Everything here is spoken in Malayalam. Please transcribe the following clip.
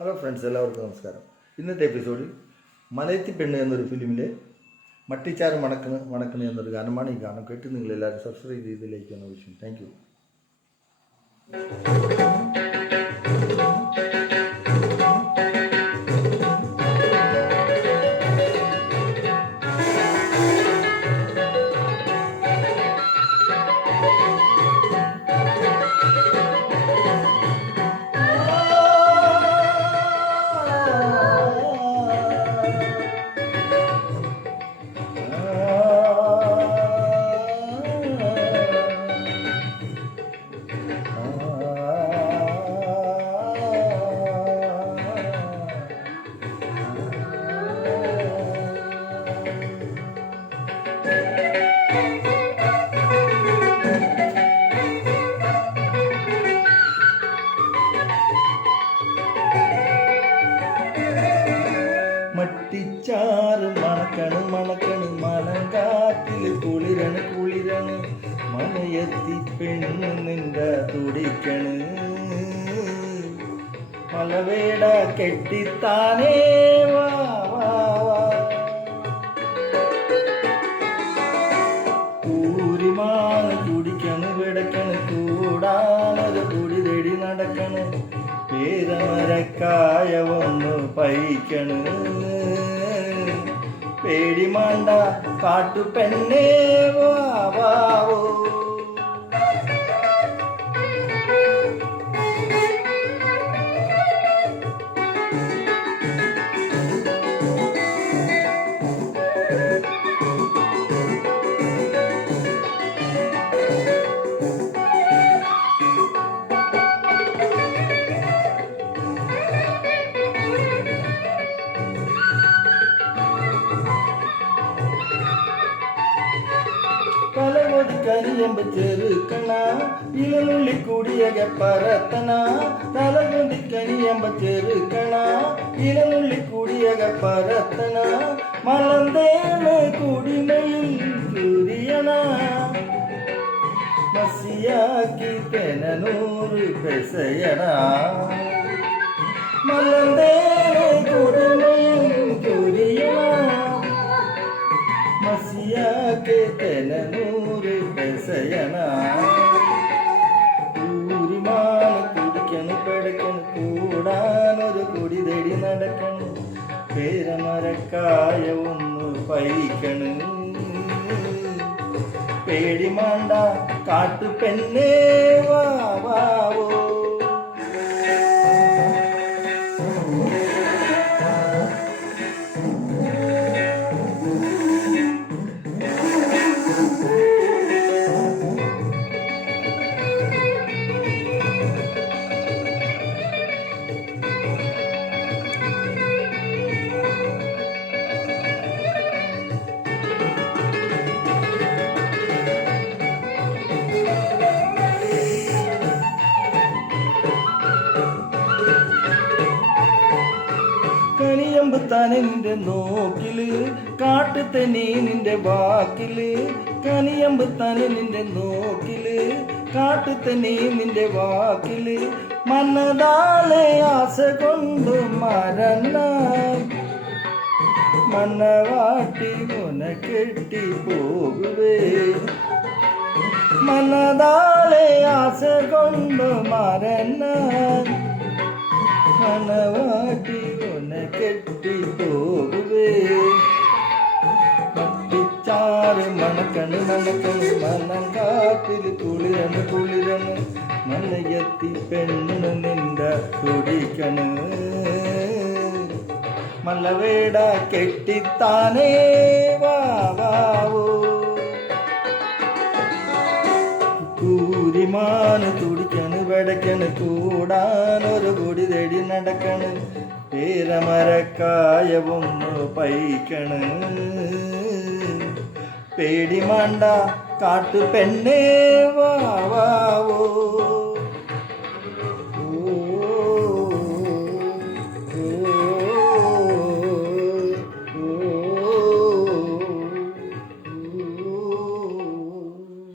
ഹലോ ഫ്രണ്ട്സ്, എല്ലാവർക്കും നമസ്കാരം. ഇന്നത്തെ എപ്പിസോഡിൽ മലയത്തി പെണ്ണ് എന്നൊരു ഫിലിമിലെ മട്ടിച്ചാറ് മണക്കണ് എന്നൊരു ഗാനമാണ് ഈ ഗാനം കേട്ട് നിങ്ങളെല്ലാവരും സബ്സ്ക്രൈബ് ചെയ്തിലേക്ക് എന്ന വിഷയം. Thank you. മട്ടിച്ചാറ് മണക്കണ് മലങ്കാറ്റില് കുളിരണ് മലയത്തി പെണ്ണ് നിന്റെ തുടിക്കണ് മലവേട കെട്ടിത്താനേ വാ കൂരിമാന് കുടിക്കണ് വെടക്കണ് കൂടാനൊരു കുടി തേടി നടക്കണ് പേരമരക്കായ ഒന്ന് പൈക്കണ് പേടിമാണ്ട കാട്ടുപെണ്ണേ വാവോ. കരിയമ്പ് ചെറുക്കണ ഇലനുള്ളി കൂടിയക പരത്തന തലകൊണ്ടി കരിയമ്പ ചെറുക്കണ ഇലനുള്ളി കൂടിയക പരത്തന മലന്തേണ് കുടിമയിൽ കുരിയണ മസിയാക്കി തെനൂറ് പെസയണ മലന്തേണ് കുടിമയിൽ കുരിയണ മസിയാക്കി തെനൂറ് പെസയണ കൂരിമാന് കുടിക്കണ് പെടക്കണ് കൂടാനൊരു കുടി തേടി നടക്കണ് പേരമരക്കായ ഒന്ന് പൈക്കണ് പേടിമാണ്ട കാട്ടുപെണ്ണേ വാവോ. കനിയമ്പ് തനിന്റെ നോക്കില് കാട്ടുതനി നിന്റെ വാക്കില് കനിയമ്പ് തനി നിന്റെ നോക്കില് കാട്ടുതനി നിന്റെ വാക്കില് മനതാലെ ആസ കൊണ്ട് മരന്ന മണ്ണവാട്ടി മുന കെട്ടി പോകുവേ മനതാലെ ആസ കൊണ്ട് മരന്ന മണവാട്ടി ഒന്ന് കെട്ടി പോകുവേ മട്ടിച്ചാറ് മണക്കണ് മലങ്കാറ്റില് കുളിരണ് മലയത്തി പെണ്ണ് നിന്റെ തുടിക്കണ് മലവേട കെട്ടിത്താനേ വാവോ. കൂരിമാന് തുടിക്കണ് വെടക്കണ് കൂടാനൊരു കുടി തേടി നടക്കണ് പേരമരക്കായ ഒന്ന് പൈക്കണ് പേടിമാണ്ട കാട്ടുപെണ്ണേ